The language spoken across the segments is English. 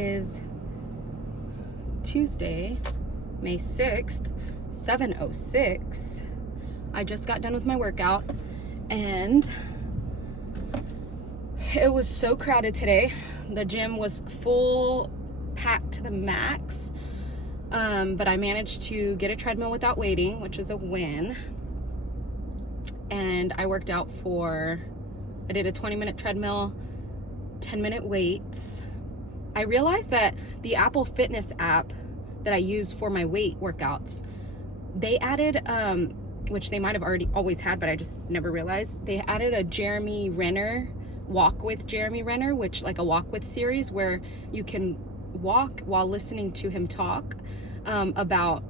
Is Tuesday, May 6th, 7:06. I just got done with my workout and it was so crowded today. The gym was full, packed to the max, but I managed to get a treadmill without waiting, which is a win. And I worked out I did a 20-minute treadmill, 10-minute weights. I realized that the Apple Fitness app that I use for my weight workouts, they added, which they might have always had, but I just never realized, they added a Jeremy Renner, Walk with Jeremy Renner, which like a walk with series where you can walk while listening to him talk about,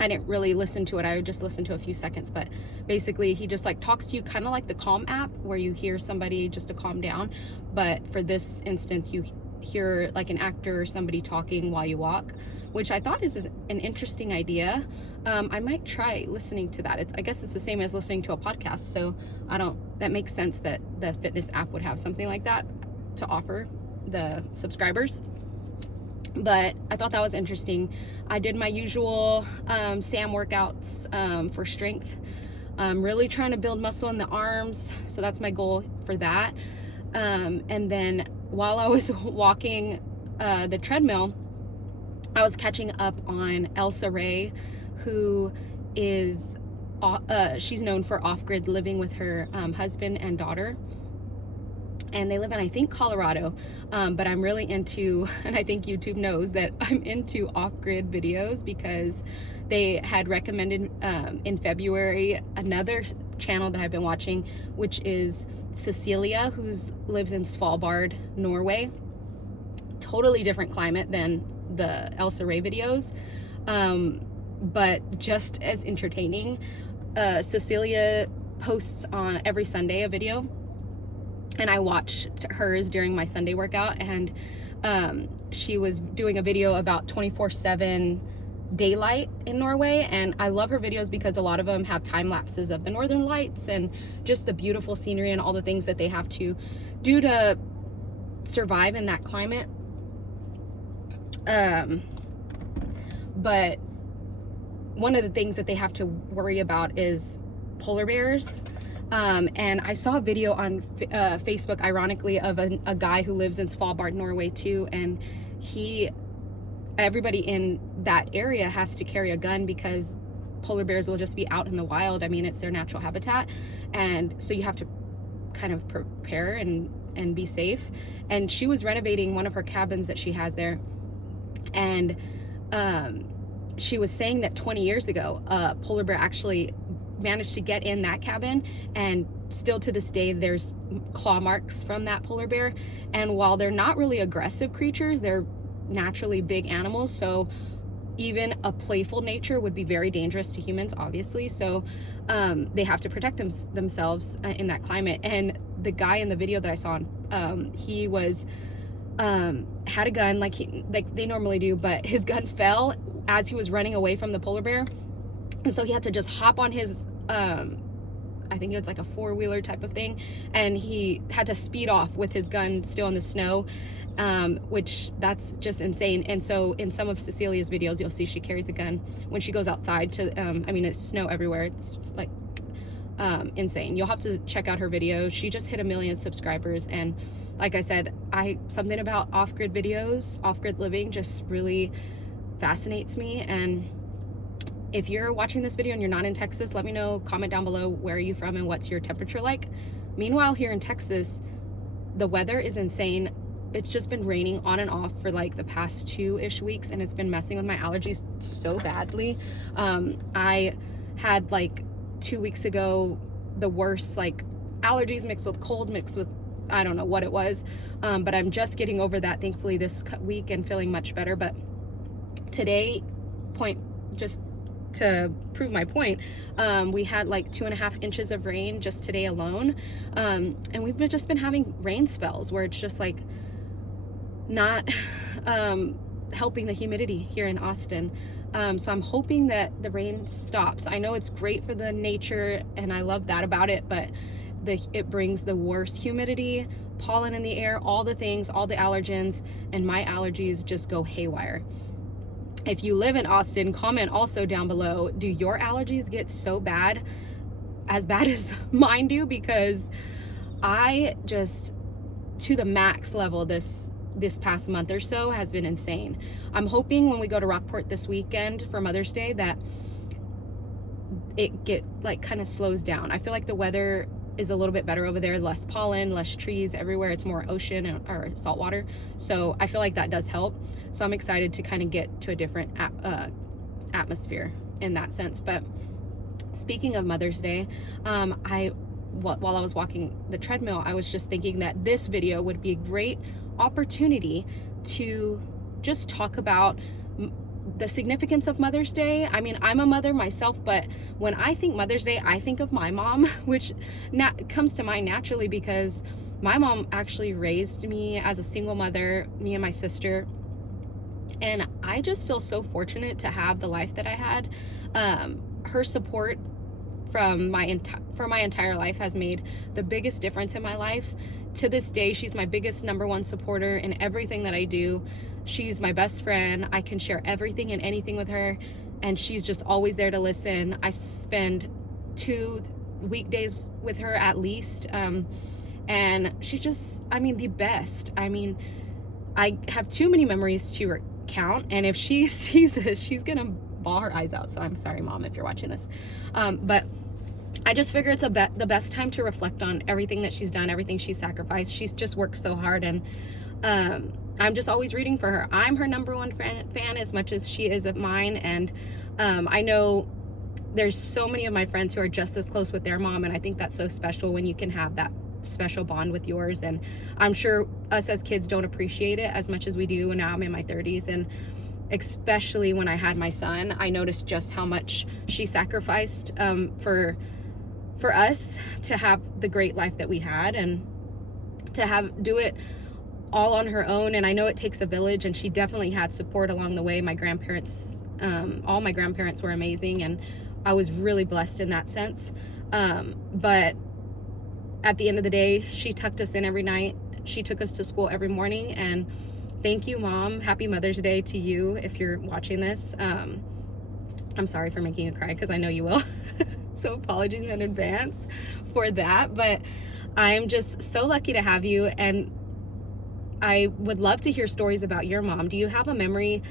I didn't really listen to it, I just listened to a few seconds, but basically he just like talks to you kind of like the Calm app where you hear somebody just to calm down, but for this instance you hear like an actor or somebody talking while you walk, which I thought is an interesting idea. I might try listening to that. I guess it's the same as listening to a podcast, so that makes sense that the fitness app would have something like that to offer the subscribers. But I thought that was interesting. I did my usual SAM workouts for strength. I'm really trying to build muscle in the arms, so that's my goal for that. And then while I was walking the treadmill, I was catching up on Elsa Ray, who is she's known for off-grid living with her husband and daughter. And they live in, I think, Colorado, but I'm really into, and I think YouTube knows that I'm into off-grid videos because they had recommended in February another channel that I've been watching, which is Cecilia, who lives in Svalbard, Norway. Totally different climate than the Elsa Ray videos, but just as entertaining. Cecilia posts on every Sunday a video, and I watched hers during my Sunday workout, and she was doing a video about 24/7 daylight in Norway, and I love her videos because a lot of them have time lapses of the northern lights and just the beautiful scenery and all the things that they have to do to survive in that climate. But one of the things that they have to worry about is polar bears. And I saw a video on Facebook, ironically, of a guy who lives in Svalbard, Norway too, and everybody in that area has to carry a gun because polar bears will just be out in the wild. I mean, it's their natural habitat, and so you have to kind of prepare and be safe. And she was renovating one of her cabins that she has there, and she was saying that 20 years ago, a polar bear actually managed to get in that cabin, and still to this day there's claw marks from that polar bear. And while they're not really aggressive creatures, they're naturally big animals, so even a playful nature would be very dangerous to humans, obviously. So they have to protect themselves in that climate. And the guy in the video that I saw, he was had a gun like they normally do, but his gun fell as he was running away from the polar bear, and so he had to just hop on his I think it was like a four-wheeler type of thing, and he had to speed off with his gun still in the snow, which that's just insane. And so in some of Cecilia's videos, you'll see she carries a gun when she goes outside to I mean, it's snow everywhere. It's like insane. You'll have to check out her videos. She just hit 1 million subscribers, and like I said, something about off-grid videos, off-grid living just really fascinates me. And if you're watching this video and you're not in Texas, let me know, comment down below, where are you from and what's your temperature like. Meanwhile, here in Texas, the weather is insane. It's just been raining on and off for like the past 2-ish weeks, and it's been messing with my allergies so badly. I had like 2 weeks ago the worst like allergies mixed with cold, mixed with I don't know what it was, but I'm just getting over that thankfully this week and feeling much better. But today, just to prove my point, we had like 2.5 inches of rain just today alone, and we've just been having rain spells where it's just like not helping the humidity here in Austin. So I'm hoping that the rain stops. I know it's great for the nature and I love that about it, but it brings the worst humidity pollen in the air, all the things, all the allergens, and my allergies just go haywire. If you live in Austin, comment also down below, do your allergies get so bad, as bad as mine do? Because I just, to the max level, this past month or so has been insane. I'm hoping when we go to Rockport this weekend for Mother's Day that it kind of slows down. I feel like the weather is a little bit better over there, less pollen, less trees everywhere. It's more ocean or salt water. So I feel like that does help. So I'm excited to kind of get to a different atmosphere in that sense. But speaking of Mother's Day, while I was walking the treadmill, I was just thinking that this video would be a great opportunity to just talk about the significance of Mother's Day. I mean, I'm a mother myself, but when I think Mother's Day, I think of my mom, which comes to mind naturally because my mom actually raised me as a single mother, me and my sister. And I just feel so fortunate to have the life that I had. Her support for my entire life has made the biggest difference in my life. To this day, she's my biggest #1 supporter in everything that I do. She's my best friend. I can share everything and anything with her, and she's just always there to listen. I spend 2 weekdays with her at least, and she's just, I mean, the best. I mean, I have too many memories to recount, and if she sees this, she's gonna bawl her eyes out. So I'm sorry, Mom, if you're watching this. But I just figure it's the best time to reflect on everything that she's done, everything she's sacrificed. She's just worked so hard, and I'm just always rooting for her. I'm her #1 fan as much as she is of mine, and I know there's so many of my friends who are just as close with their mom, and I think that's so special when you can have that special bond with yours. And I'm sure us as kids don't appreciate it as much as we do, and now I'm in my 30s, and especially when I had my son, I noticed just how much she sacrificed for us to have the great life that we had, and to do it all on her own. And I know it takes a village, and she definitely had support along the way. My grandparents, all my grandparents were amazing, and I was really blessed in that sense. But at the end of the day, she tucked us in every night. She took us to school every morning, and thank you, Mom. Happy Mother's Day to you if you're watching this. I'm sorry for making you cry, because I know you will. So apologies in advance for that, but I'm just so lucky to have you, and I would love to hear stories about your mom. Do you have a memory,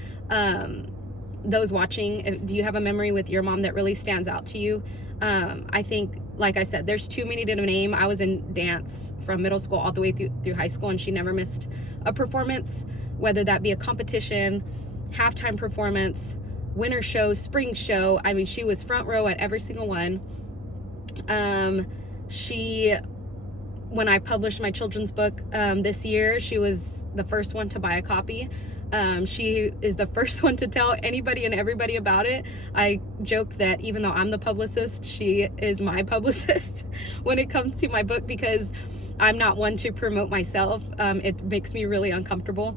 those watching, do you have a memory with your mom that really stands out to you? I think, like I said, there's too many to name. I was in dance from middle school all the way through high school, and she never missed a performance, whether that be a competition, halftime performance, winter show, spring show. I mean, she was front row at every single one. When I published my children's book this year, she was the first one to buy a copy. She is the first one to tell anybody and everybody about it. I joke that even though I'm the publicist, she is my publicist when it comes to my book, because I'm not one to promote myself. It makes me really uncomfortable.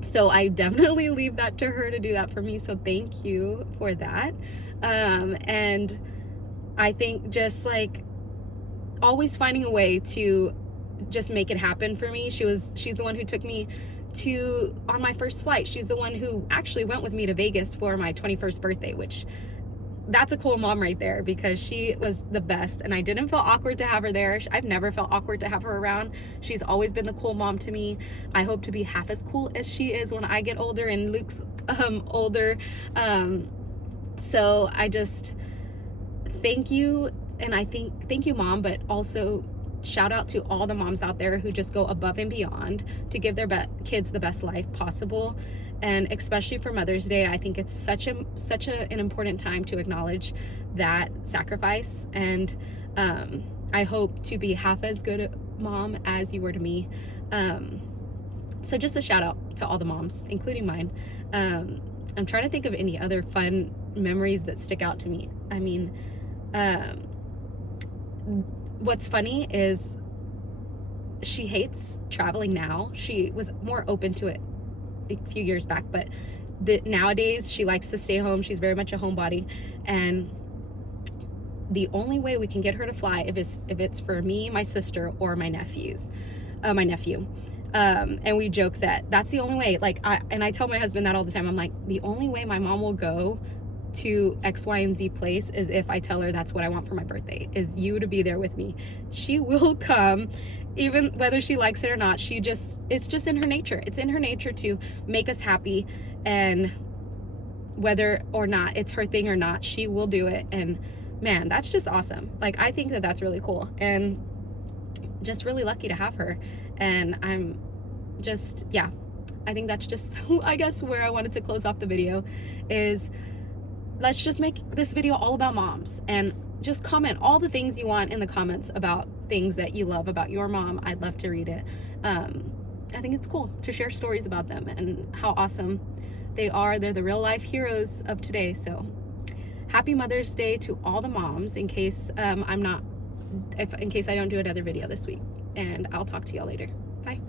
So I definitely leave that to her to do that for me. So thank you for that. And I think just like always finding a way to just make it happen for me. She's the one who took me on my first flight. She's the one who actually went with me to Vegas for my 21st birthday, which that's a cool mom right there, because she was the best, and I didn't feel awkward to have her there. I've never felt awkward to have her around. She's always been the cool mom to me. I hope to be half as cool as she is when I get older and Luke's older. So I just thank you, and I thank you, Mom, but also shout out to all the moms out there who just go above and beyond to give their kids the best life possible. And especially for Mother's Day, I think it's such an important time to acknowledge that sacrifice. And I hope to be half as good a mom as you were to me. So just a shout out to all the moms, including mine. I'm trying to think of any other fun memories that stick out to me. I mean, what's funny is she hates traveling now. She was more open to it a few years back, but nowadays she likes to stay home. She's very much a homebody, and the only way we can get her to fly if it's for me, my sister, or my nephews. my nephew. And we joke that that's the only way, like, I tell my husband that all the time. I'm like, the only way my mom will go to X, Y, and Z place is if I tell her that's what I want for my birthday, is you to be there with me. She will come, even whether she likes it or not. It's just in her nature. It's in her nature to make us happy, and whether or not it's her thing or not, she will do it. And man, that's just awesome. Like, I think that that's really cool, and just really lucky to have her. And I'm just, yeah, I think that's just, I guess, where I wanted to close off the video is, let's just make this video all about moms, and just comment all the things you want in the comments about things that you love about your mom. I'd love to read it. I think it's cool to share stories about them and how awesome they are. They're the real life heroes of today. So happy Mother's Day to all the moms, in case in case I don't do another video this week. And I'll talk to y'all later. Bye.